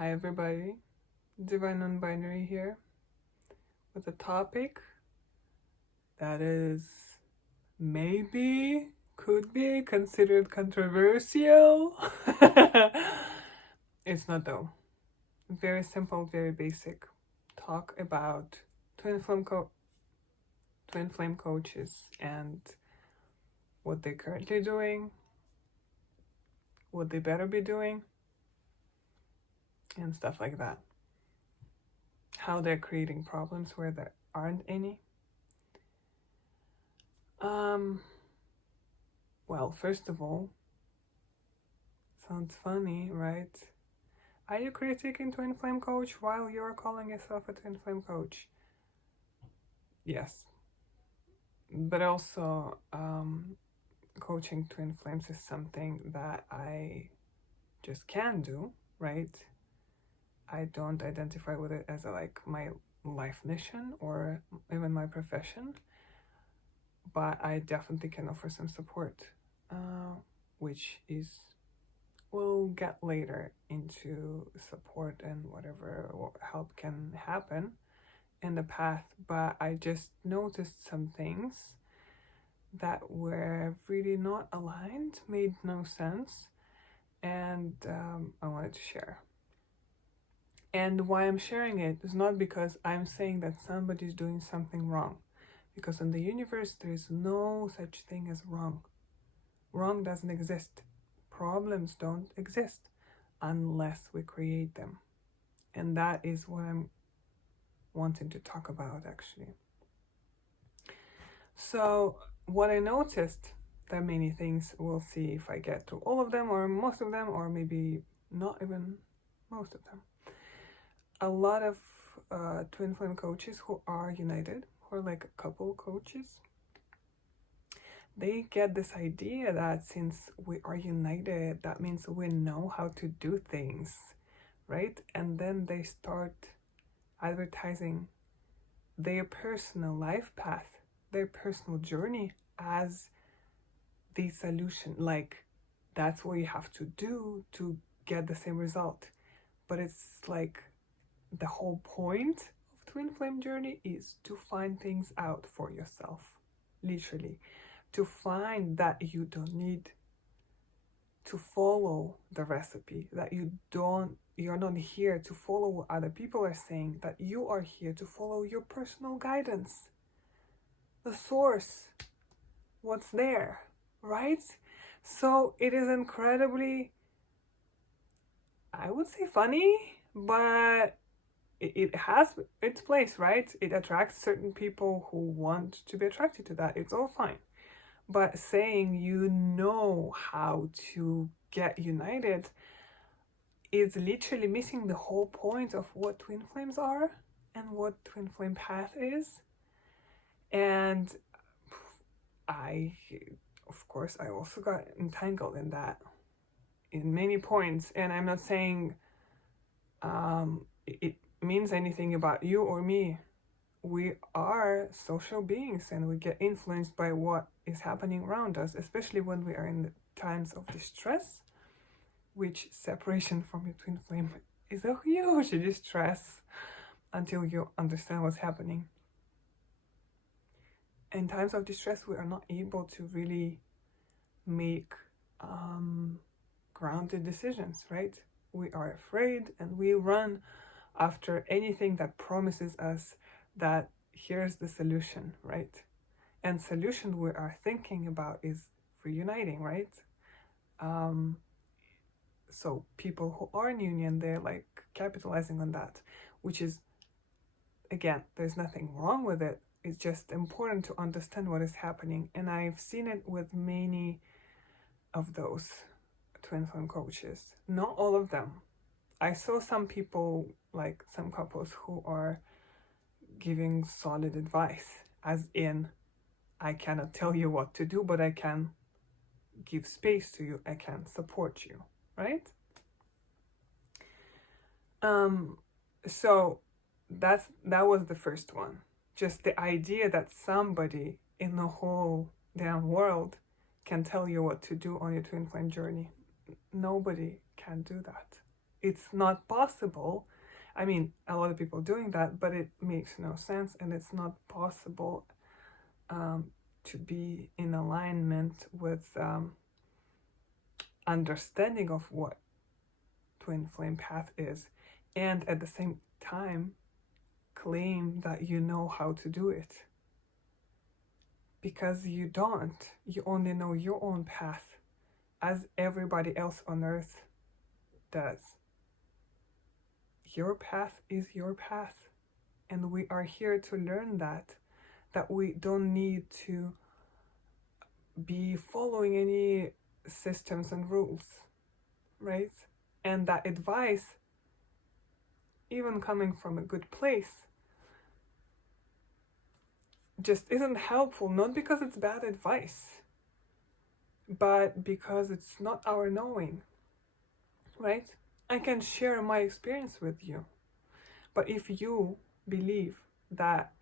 Hi everybody, Divine Non-Binary here with a topic that is could be considered controversial. It's not though. Very simple, very basic. Talk about twin flame coaches and what they're currently doing, what they better be doing, and stuff like that. How they're creating problems where there aren't any. Well, first of all, sounds funny, right? Are you critiquing twin flame coach while you're calling yourself a twin flame coach? Yes. But also, coaching twin flames is something that I just can do, right? I don't identify with it as my life mission or even my profession, but I definitely can offer some support, which is we'll get later into support and whatever help can happen in the path. But I just noticed some things that were really not aligned, made no sense, and I wanted to share. And why I'm sharing it is not because I'm saying that somebody's doing something wrong, because in the universe there is no such thing as wrong. Wrong doesn't exist. Problems don't exist unless we create them. And that is what I'm wanting to talk about, actually. So what I noticed, there are many things. We'll see if I get to all of them or most of them, or maybe not even most of them. A lot of twin flame coaches who are united, who are like a couple coaches, they get this idea that since we are united, that means we know how to do things, right? And then they start advertising their personal life path, their personal journey as the solution. Like, that's what you have to do to get the same result. But it's like the whole point of twin flame journey is to find things out for yourself, literally. To find that you don't need to follow the recipe, that you're not here to follow what other people are saying, that you are here to follow your personal guidance, the source, what's there, right? So it is incredibly, I would say, funny, but it has its place, right? It attracts certain people who want to be attracted to that. It's all fine. But saying you know how to get united is literally missing the whole point of what twin flames are and what twin flame path is. And of course, I also got entangled in that in many points. And I'm not saying it means anything about you or me. We are social beings and we get influenced by what is happening around us, especially when we are in times of distress, which separation from your twin flame is a huge distress until you understand what's happening. In times of distress, we are not able to really make grounded decisions, right? We are afraid and we run after anything that promises us that here's the solution, right? And solution we are thinking about is reuniting, right? So people who are in union, they're like capitalizing on that, which is, again, there's nothing wrong with it. It's just important to understand what is happening. And I've seen it with many of those twin flame coaches. Not all of them. I saw some people, like some couples who are giving solid advice, as in, I cannot tell you what to do, but I can give space to you. I can support you, right? So that was the first one. Just the idea that somebody in the whole damn world can tell you what to do on your twin flame journey. Nobody can do that. it's not possible. I mean, a lot of people doing that, but it makes no sense, and it's not possible to be in alignment with understanding of what twin flame path is, and at the same time claim that you know how to do it. Because you don't. You only know your own path, as everybody else on earth does. Your path is your path, and we are here to learn that we don't need to be following any systems and rules, right? And that advice, even coming from a good place, just isn't helpful, not because it's bad advice, but because it's not our knowing, right? I can share my experience with you, but if you believe that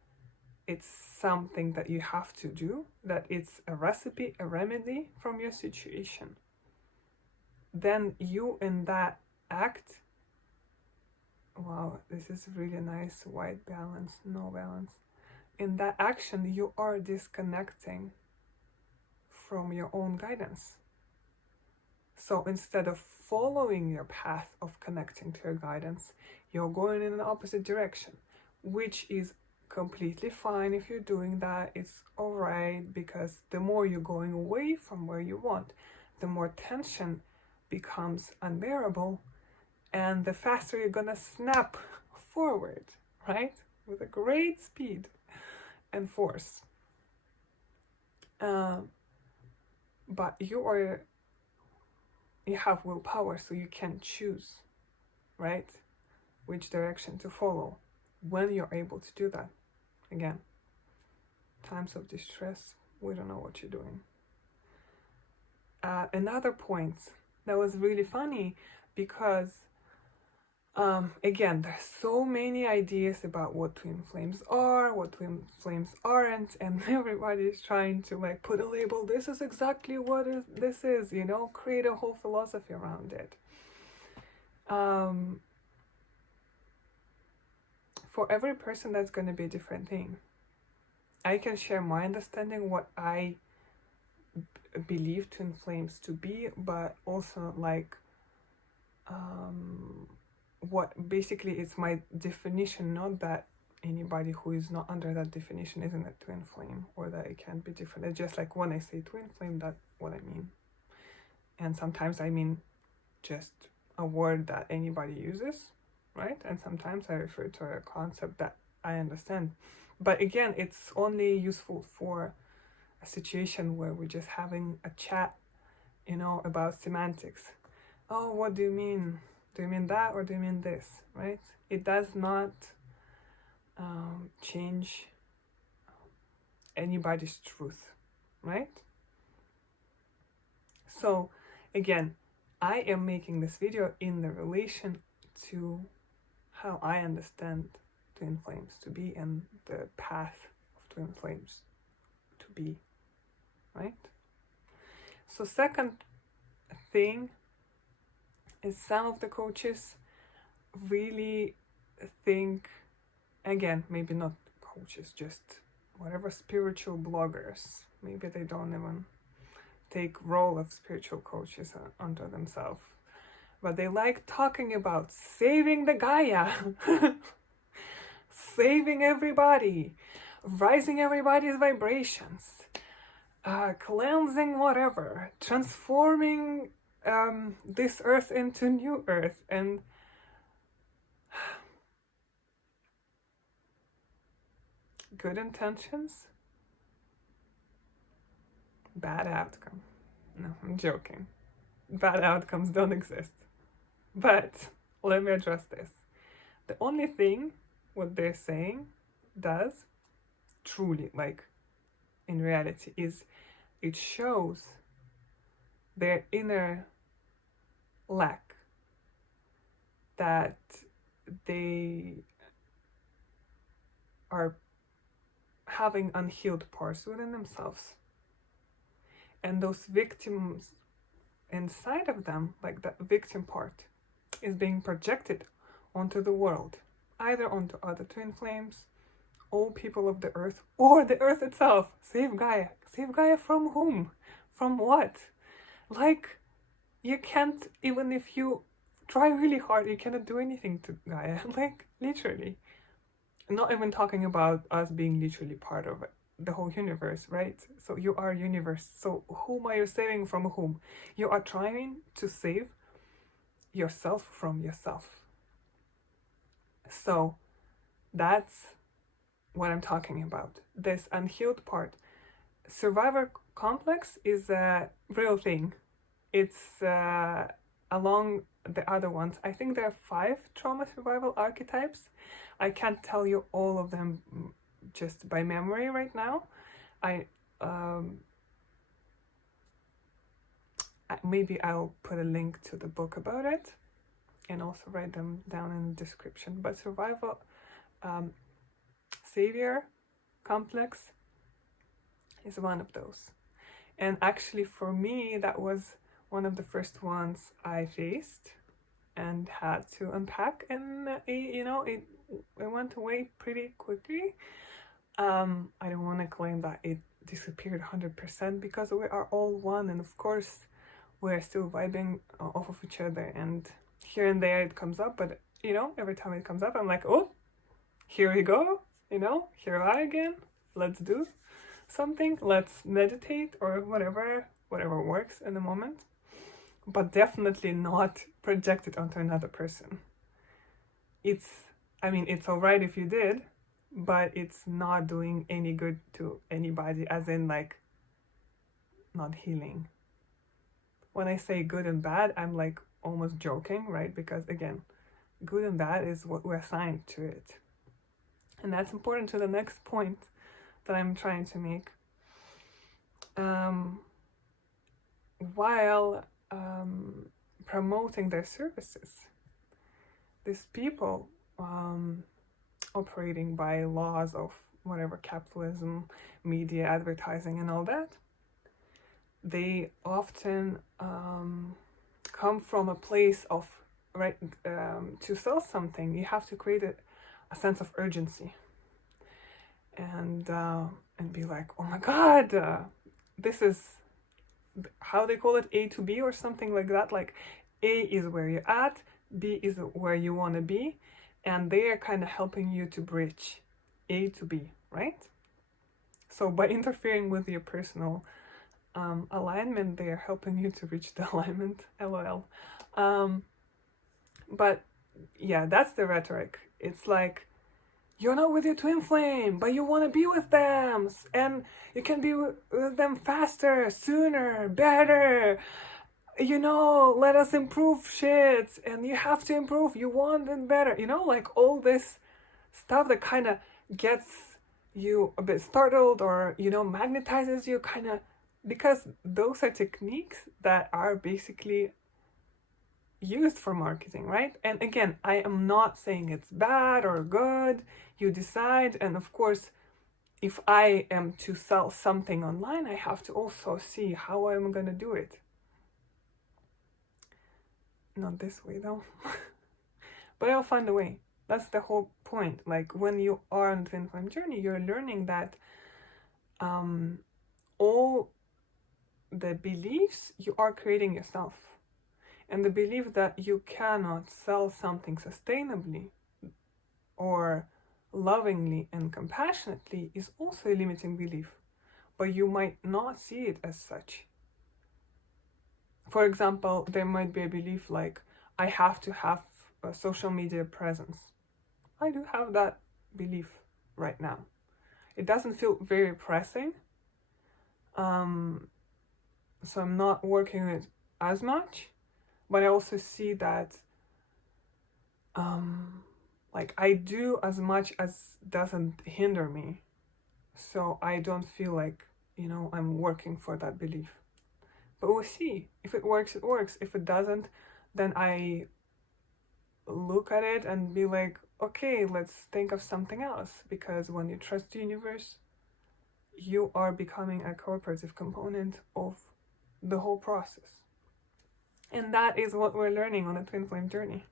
it's something that you have to do, that it's a recipe, a remedy from your situation, then you in that act, wow, this is really nice, white balance, no balance. In that action, you are disconnecting from your own guidance. So instead of following your path of connecting to your guidance, you're going in an opposite direction, which is completely fine. If you're doing that, it's all right, because the more you're going away from where you want, the more tension becomes unbearable, and the faster you're gonna snap forward, right? With a great speed and force. But you have willpower, so you can choose, right, which direction to follow when you're able to do that. Again, times of distress, we don't know what you're doing. Another point that was really funny, because again, there's so many ideas about what twin flames are, what twin flames aren't, and everybody's trying to like put a label. This is exactly what this is, you know, create a whole philosophy around it. For every person, that's going to be a different thing. I can share my understanding, what I believe twin flames to be, but also like what basically is my definition, not that anybody who is not under that definition isn't a twin flame, or that it can't be different. It's just like when I say twin flame, that's what I mean. And sometimes I mean just a word that anybody uses, right? And sometimes I refer to a concept that I understand. But again, it's only useful for a situation where we're just having a chat, you know, about semantics. Oh, what do you mean? Do you mean that, or do you mean this, right? It does not change anybody's truth, right? So again, I am making this video in the relation to how I understand twin flames to be, and the path of twin flames to be, right? So second thing is, some of the coaches really think, again, maybe not coaches, just whatever spiritual bloggers, maybe they don't even take role of spiritual coaches onto themselves, but they like talking about saving the Gaia, saving everybody, rising everybody's vibrations, cleansing whatever, transforming this earth into new earth, and good intentions, bad outcome. No, I'm joking. Bad outcomes don't exist. But let me address this. The only thing what they're saying does truly, like in reality, is it shows their inner lack, that they are having unhealed parts within themselves, and those victims inside of them, like that victim part, is being projected onto the world, either onto other twin flames, all people of the earth, or the earth itself. Save Gaia. Save Gaia from whom? From what? Like, you can't, even if you try really hard, you cannot do anything to Gaia. Like, literally. Not even talking about us being literally part of it, the whole universe, right? So you are universe. So whom are you saving from whom? You are trying to save yourself from yourself. So that's what I'm talking about. This unhealed part. Survivor complex is a real thing. It's along the other ones. I think there are 5 trauma survival archetypes. I can't tell you all of them just by memory right now. Maybe I'll put a link to the book about it and also write them down in the description. But survival savior complex is one of those. And actually for me, that was one of the first ones I faced and had to unpack, and it went away pretty quickly. I don't want to claim that it disappeared 100% because we are all one, and of course we're still vibing off of each other, and here and there it comes up, but every time it comes up I'm like, oh, here we go, here am I again, let's do something, let's meditate or whatever works in the moment, but definitely not project it onto another person. It's alright if you did, but it's not doing any good to anybody, as in like not healing. When I say good and bad, I'm like almost joking, right? Because again, good and bad is what we're assigned to it. And that's important to the next point that I'm trying to make. While promoting their services, these people operating by laws of whatever, capitalism, media, advertising, and all that, they often come from a place of, right, to sell something, you have to create a sense of urgency and be like, oh my god, this is how they call it, A to B or something like that. Like, A is where you're at, B is where you want to be, and they are kind of helping you to bridge A to B, right? So by interfering with your personal alignment, they are helping you to reach the alignment. LOL. But yeah, that's the rhetoric. It's like, you're not with your twin flame, but you want to be with them, and you can be with them faster, sooner, better. Let us improve shit, and you have to improve. You want it better. Like all this stuff that kind of gets you a bit startled, or magnetizes you, kind of, because those are techniques that are basically used for marketing, right? And again, I am not saying it's bad or good. You decide. And of course, if I am to sell something online, I have to also see how I'm gonna do it. Not this way though. But I'll find a way. That's the whole point. Like, when you are on the twin flame journey, you're learning that all the beliefs you are creating yourself. And the belief that you cannot sell something sustainably or lovingly and compassionately is also a limiting belief, but you might not see it as such. For example, there might be a belief like, I have to have a social media presence. I do have that belief right now. It doesn't feel very pressing, so I'm not working with it as much. But I also see that like, I do as much as doesn't hinder me. So I don't feel like, I'm working for that belief. But we'll see. If it works, it works. If it doesn't, then I look at it and be like, okay, let's think of something else. Because when you trust the universe, you are becoming a cooperative component of the whole process. And that is what we're learning on the twin flame journey.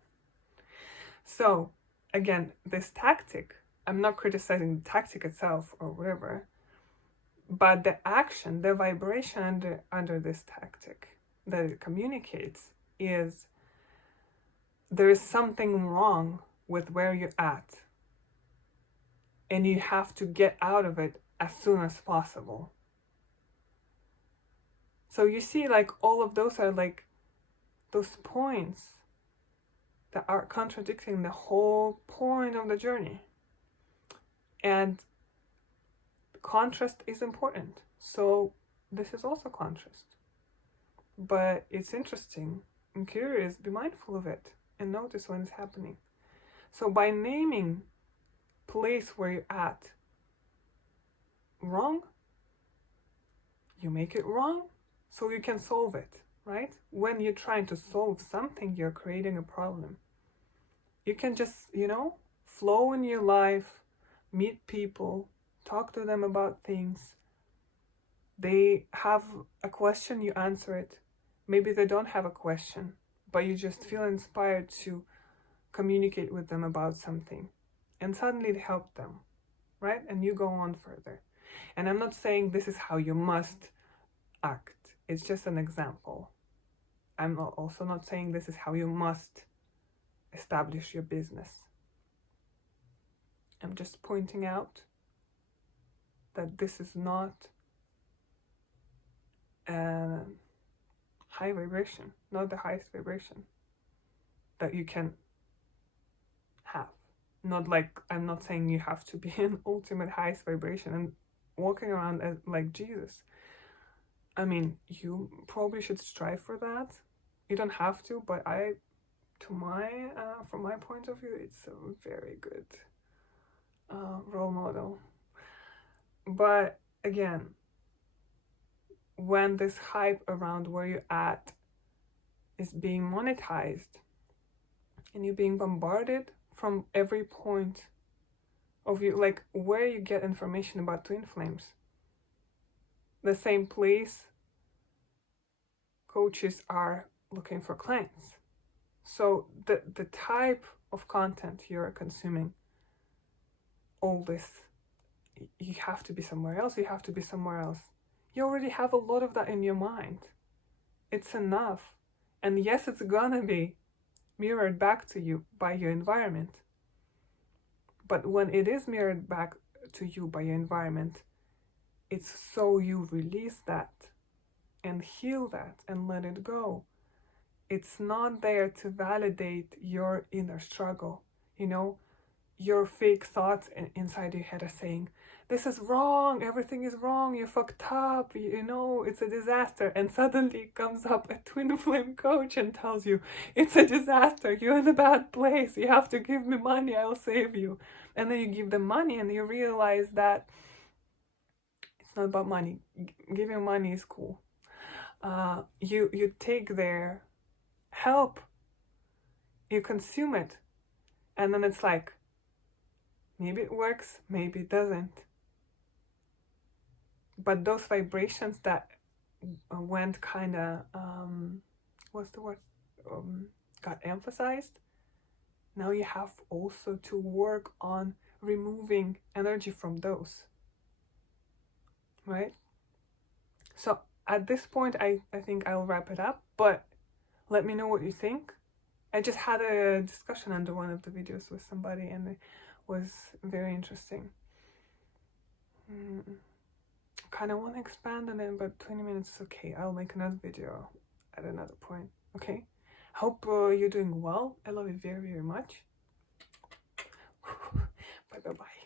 So again, this tactic, I'm not criticizing the tactic itself or whatever, but the action, the vibration under this tactic that it communicates is there is something wrong with where you're at, and you have to get out of it as soon as possible. So you see, like, all of those are like those points that are contradicting the whole point of the journey. And contrast is important. So this is also contrast. But it's interesting and curious, be mindful of it and notice when it's happening. So by naming place where you're at wrong, you make it wrong so you can solve it, right? When you're trying to solve something, you're creating a problem. You can just, flow in your life, meet people, talk to them about things. They have a question, you answer it. Maybe they don't have a question, but you just feel inspired to communicate with them about something. And suddenly it helped them, right? And you go on further. And I'm not saying this is how you must act. It's just an example. I'm also not saying this is how you must establish your business. I'm just pointing out that this is not a high vibration, not the highest vibration that you can have. Not like, I'm not saying you have to be in ultimate highest vibration and walking around as like Jesus. I mean, you probably should strive for that. You don't have to, but from my point of view, it's a very good role model. But again, when this hype around where you're at is being monetized and you're being bombarded from every point of you, like where you get information about twin flames, the same place coaches are looking for clients. So the type of content you're consuming, all this, you have to be somewhere else, you have to be somewhere else. You already have a lot of that in your mind. It's enough. And yes, it's gonna be mirrored back to you by your environment. But when it is mirrored back to you by your environment, it's so you release that and heal that and let it go. It's not there to validate your inner struggle. Your fake thoughts inside your head are saying, this is wrong, everything is wrong, you fucked up, it's a disaster. And suddenly comes up a twin flame coach and tells you, it's a disaster, you're in a bad place, you have to give me money, I'll save you. And then you give them money and you realize that it's not about money. Giving money is cool. You take their help, you consume it, and then it's like, maybe it works, maybe it doesn't. But those vibrations that went kind of, got emphasized, now you have also to work on removing energy from those, right? So at this point, I think I'll wrap it up, but let me know what you think. I just had a discussion under one of the videos with somebody and it was very interesting. Kind of want to expand on it, but 20 minutes is okay. I'll make another video at another point, okay? Hope you're doing well. I love you very, very much. Bye.